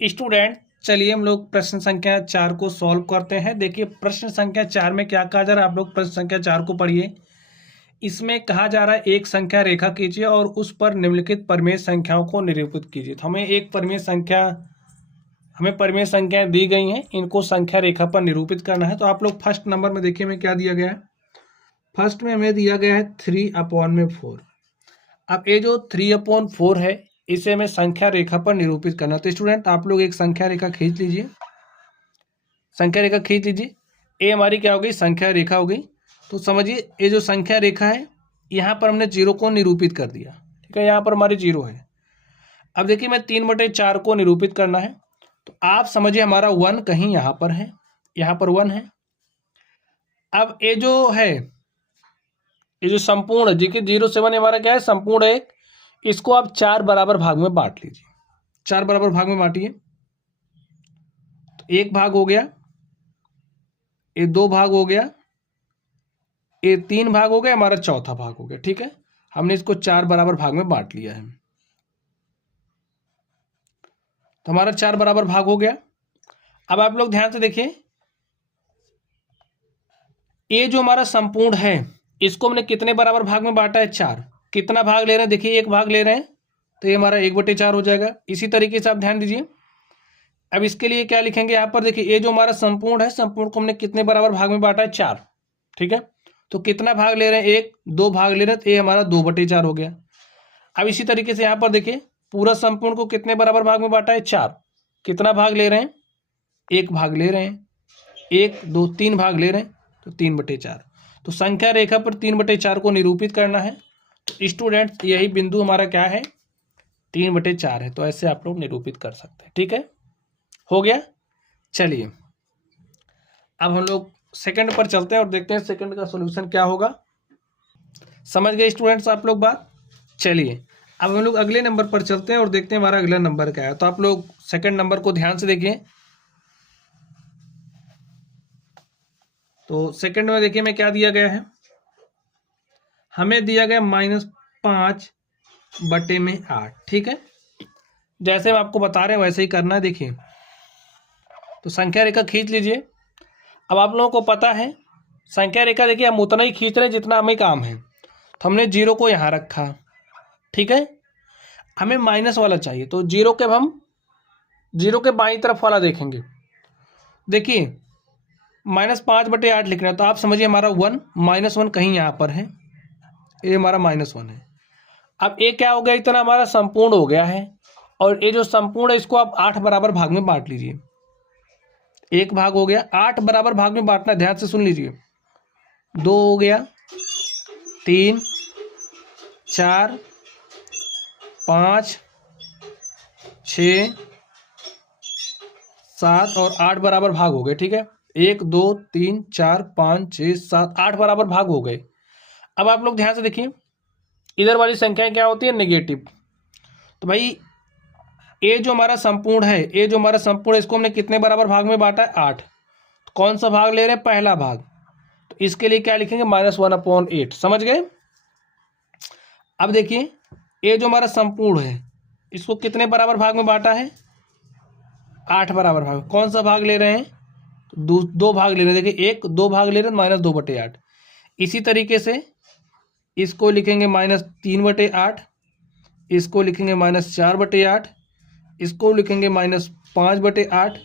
Student चलिए हम लोग प्रश्न संख्या 4 को सॉल्व करते हैं। देखिए प्रश्न संख्या 4 में क्या कहा जा रहा है, आप लोग प्रश्न संख्या 4 को पढ़िए। इसमें कहा जा रहा है एक संख्या रेखा कीजिए और उस पर निम्नलिखित परिमेय संख्याओं को निरूपित कीजिए। तो हमें परिमेय संख्याएं दी गई हैं, इनको संख्या रेखा पर निरूपित करना है। तो आप लोग फर्स्ट नंबर में देखिए हमें क्या दिया गया है। फर्स्ट में हमें दिया गया है 3/4। अब ये जो 3/4 है इसे हमें संख्या रेखा पर निरूपित करना। तो स्टूडेंट आप लोग एक संख्या रेखा खींच लीजिए। ये हमारी क्या हो गई, संख्या रेखा हो गई। तो समझिए ये जो संख्या रेखा है यहाँ पर हमने 0 को निरूपित कर दिया। ठीक है, यहाँ पर हमारी 0 है। अब देखिए मैं 3/4 को निरूपित करना है, तो आप समझिए हमारा 1 कहीं यहाँ पर है, यहाँ पर 1 है। अब ये जो है, ये जो संपूर्ण जी के 0 से 1 हमारा क्या है, संपूर्ण है। इसको आप 4 बराबर भाग में बांट लीजिए। 4 बराबर भाग में बांटिए। तो 1 भाग हो गया, ये 2 भाग हो गया, ये 3 भाग हो गया, हमारा चौथा भाग हो गया। ठीक है, हमने इसको 4 बराबर भाग में बांट लिया है। तो हमारा 4 बराबर भाग हो गया। अब आप लोग ध्यान से देखिए, ये जो हमारा संपूर्ण है इसको हमने कितने बराबर भाग में बांटा है, 4। कितना भाग ले रहे हैं, देखिए 1 भाग ले रहे हैं, तो ये हमारा 1/4 हो जाएगा। इसी तरीके से आप ध्यान दीजिए। अब इसके लिए क्या लिखेंगे, यहाँ पर देखिए ये जो हमारा संपूर्ण है, संपूर्ण को हमने कितने बराबर भाग में बांटा है, 4। ठीक है, तो कितना भाग ले रहे हैं, 1, 2 भाग ले रहे हैं, तो ये हमारा 2/4 हो गया। अब इसी तरीके से यहाँ पर देखिए पूरा संपूर्ण को कितने बराबर भाग में बांटा है, 4। कितना भाग ले रहे हैं, 1 भाग ले रहे हैं, 1, 2, 3 भाग ले रहे हैं, तो 3/4। तो संख्या रेखा पर 3/4 को निरूपित करना है। तो स्टूडेंट यही बिंदु हमारा क्या है, 3/4 है। तो ऐसे आप लोग निरूपित कर सकते हैं। ठीक है, हो गया। चलिए अब हम लोग सेकंड पर चलते हैं और देखते हैं सेकंड का सॉल्यूशन क्या होगा। समझ गए स्टूडेंट्स आप लोग बात। चलिए अब हम लोग अगले नंबर पर चलते हैं और देखते हैं हमारा अगला नंबर क्या है। तो आप लोग सेकंड नंबर को ध्यान से देखिए। तो सेकंड में देखिए हमें क्या दिया गया है, हमें दिया गया -5/8। ठीक है, जैसे हम आपको बता रहे हैं वैसे ही करना है। देखिए तो संख्या रेखा खींच लीजिए। अब आप लोगों को पता है संख्या रेखा देखिए हम उतना ही खींच रहे हैं जितना हमें काम है। तो हमने 0 को यहाँ रखा। ठीक है, हमें माइनस वाला चाहिए, तो 0 के हम 0 के बाईं तरफ वाला देखेंगे। देखिए -5/8 लिख रहे हैं, तो आप समझिए हमारा 1 -1 कहीं यहाँ पर है, ये हमारा -1 है। अब ये क्या हो गया, इतना हमारा संपूर्ण हो गया है। और ये जो संपूर्ण है इसको आप 8 बराबर भाग में बांट लीजिए। 1 भाग हो गया, 8 बराबर भाग में बांटना, ध्यान से सुन लीजिए। 2 हो गया, 3, 4, 5, 6, 7 और 8 बराबर भाग हो गए। ठीक है, 1, 2, 3, 4, 5, 6, 7, 8 बराबर भाग हो गए। अब आप लोग ध्यान से देखिए, इधर वाली संख्या क्या होती है, नेगेटिव। तो भाई ये जो हमारा संपूर्ण है, इसको हमने कितने बराबर भाग में बांटा है, 8। तो कौन सा भाग ले रहे हैं, पहला भाग। तो इसके लिए क्या लिखेंगे, -1/8। समझ गए। अब देखिए ये जो हमारा संपूर्ण है इसको कितने बराबर भाग में बांटा है, 8 बराबर भाग। कौन सा भाग ले रहे हैं, 2 भाग ले रहे हैं। देखिए 1, 2 भाग ले रहे हैं, -2/8। इसी तरीके से इसको लिखेंगे -3/8, इसको लिखेंगे -4/8, इसको लिखेंगे -5/8,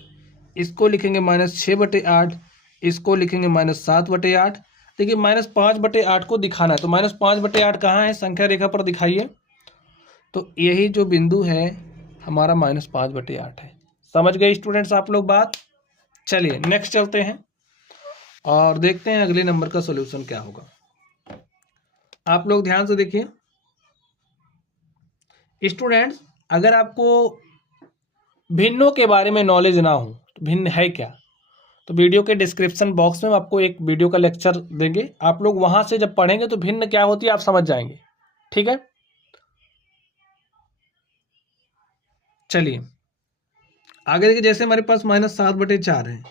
इसको लिखेंगे -6/8, इसको लिखेंगे -7/8। देखिए -5/8 को दिखाना है, तो -5/8 कहाँ है, संख्या रेखा पर दिखाइए। तो यही जो बिंदु है हमारा -5/8 है। समझ गए स्टूडेंट्स आप लोग बात। चलिए नेक्स्ट चलते हैं और देखते हैं अगले नंबर का सॉल्यूशन क्या होगा। आप लोग ध्यान से देखिए स्टूडेंट्स, अगर आपको भिन्नों के बारे में नॉलेज ना हो तो भिन्न है क्या, तो वीडियो के डिस्क्रिप्शन बॉक्स में आपको एक वीडियो का लेक्चर देंगे, आप लोग वहां से जब पढ़ेंगे तो भिन्न क्या होती है आप समझ जाएंगे। ठीक है, चलिए आगे देखिए। जैसे हमारे पास -7/4 है।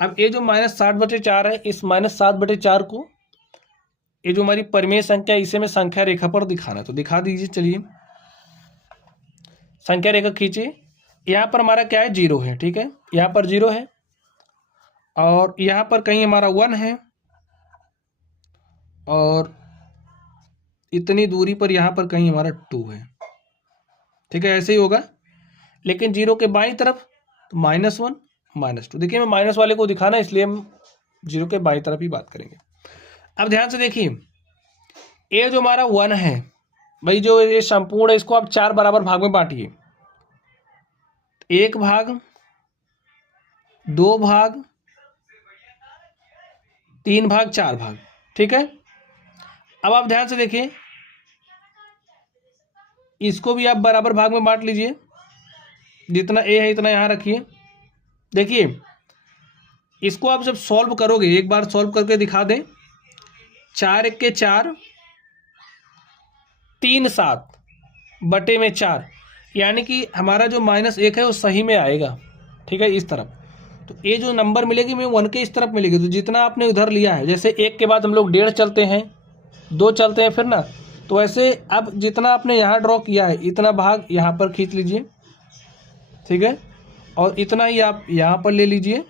अब ये जो -7/4 है, इस -7/4 को, ये जो हमारी परिमेय संख्या, इसे मैं संख्या रेखा पर दिखाना है, तो दिखा दीजिए। चलिए संख्या रेखा खींचिए। यहाँ पर हमारा क्या है, 0 है, ठीक है, यहाँ पर 0 है, और यहाँ पर कहीं हमारा 1 है, और इतनी दूरी पर यहाँ पर कहीं हमारा 2 है, ठीक है, ऐसे ही होगा। लेकिन 0 के बाईं तरफ तो -1 -2। देखिए मैं माइनस वाले को दिखाना, इसलिए हम 0 के बाईं तरफ ही बात करेंगे। अब ध्यान से देखिए, ये जो हमारा 1 है भाई, जो ये संपूर्ण है, इसको आप 4 बराबर भाग में बांटिए। 1 भाग, 2 भाग, 3 भाग, 4 भाग, ठीक है। अब आप ध्यान से देखिए, इसको भी आप बराबर भाग में बांट लीजिए। जितना ए है इतना यहाँ रखिए। देखिए इसको आप जब सॉल्व करोगे, एक बार सॉल्व करके दिखा दें। 4 1 के 4, 3 7 बटे में 4, यानी कि हमारा जो -1 है वो सही में आएगा, ठीक है, इस तरफ। तो ये जो नंबर मिलेगी मैं 1 के इस तरफ मिलेगी। तो जितना आपने उधर लिया है, जैसे 1 के बाद हम लोग 1.5 चलते हैं, 2 चलते हैं फिर ना, तो ऐसे अब जितना आपने यहाँ ड्रॉ किया है इतना भाग यहाँ पर खींच लीजिए, ठीक है, और इतना ही आप यहाँ पर ले लीजिए।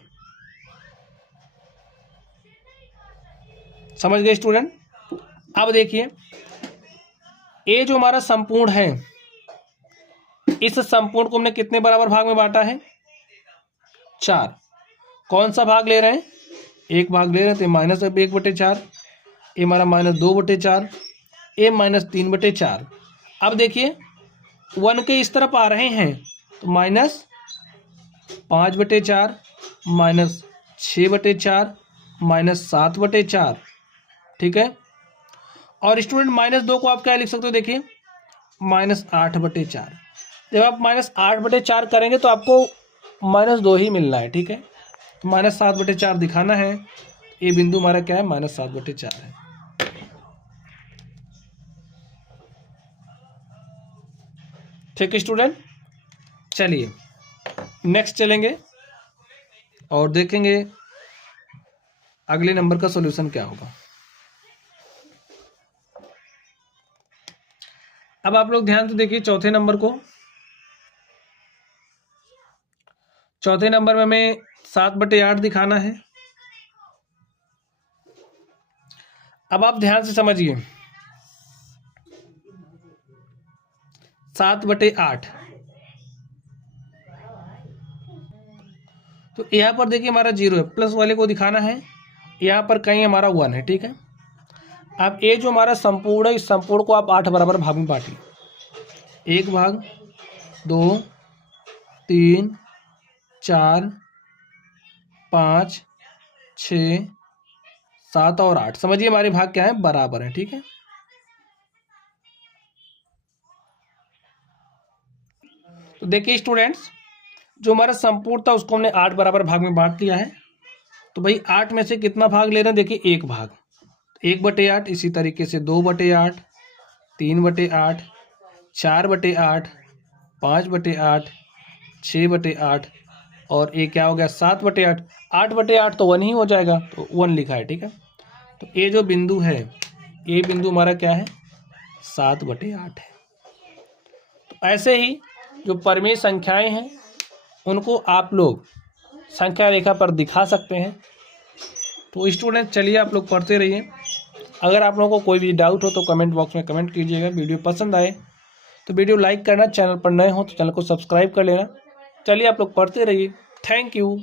समझ गए स्टूडेंट? अब देखिए, ये जो हमारा संपूर्ण है, इस संपूर्ण को हमने कितने बराबर भाग में बांटा है? 4। कौन सा भाग ले रहे हैं? 1 भाग ले रहे हैं, तो -1/4, ये हमारा -2/4, ये -3/4। अब देखिए 1 के इस तरफ आ रहे हैं, तो -5/4, -6/4, -7/4, ठीक है। और स्टूडेंट -2 को आप क्या लिख सकते हो? देखिए -8/4। जब आप -8/4 करेंगे तो आपको -2 ही मिलना है, ठीक है। तो -7/4 दिखाना है, ये बिंदु हमारा क्या है? -7/4 है। ठीक है स्टूडेंट, चलिए नेक्स्ट चलेंगे और देखेंगे अगले नंबर का सॉल्यूशन क्या होगा। अब आप लोग ध्यान से देखिए चौथे नंबर को। चौथे नंबर में हमें 7/8 दिखाना है। अब आप ध्यान से समझिए, 7/8, तो यहाँ पर देखिए हमारा 0 है, प्लस वाले को दिखाना है, यहाँ पर कहीं हमारा 1 है, ठीक है। अब ये जो हमारा संपूर्ण है, इस संपूर्ण को आप 8 बराबर भाग में बांटिए। 1 भाग, 2, 3, 4, 5, 6, 7 और 8। समझिए हमारे भाग क्या है? बराबर है, ठीक है। तो देखिए स्टूडेंट्स, जो हमारा संपूर्ण था उसको हमने 8 बराबर भाग में बांट दिया है। तो भाई 8 में से कितना भाग ले रहे हैं? देखिए 1 भाग, 1/8। इसी तरीके से 2/8, 3/8, 4/8, 5/8, 6/8, और ये क्या हो गया? 7/8। 8/8 तो 1 ही हो जाएगा, तो 1 लिखा है, ठीक है। तो ये जो बिंदु है, ये बिंदु हमारा क्या है? 7/8 है। तो ऐसे ही जो परिमेय संख्याएं हैं उनको आप लोग संख्या रेखा पर दिखा सकते हैं। तो स्टूडेंट चलिए आप लोग पढ़ते रहिए। अगर आप लोगों को कोई भी डाउट हो तो कमेंट बॉक्स में कमेंट कीजिएगा। वीडियो पसंद आए तो वीडियो लाइक करना, चैनल पर नए हो तो चैनल को सब्सक्राइब कर लेना। चलिए आप लोग पढ़ते रहिए। Thank you.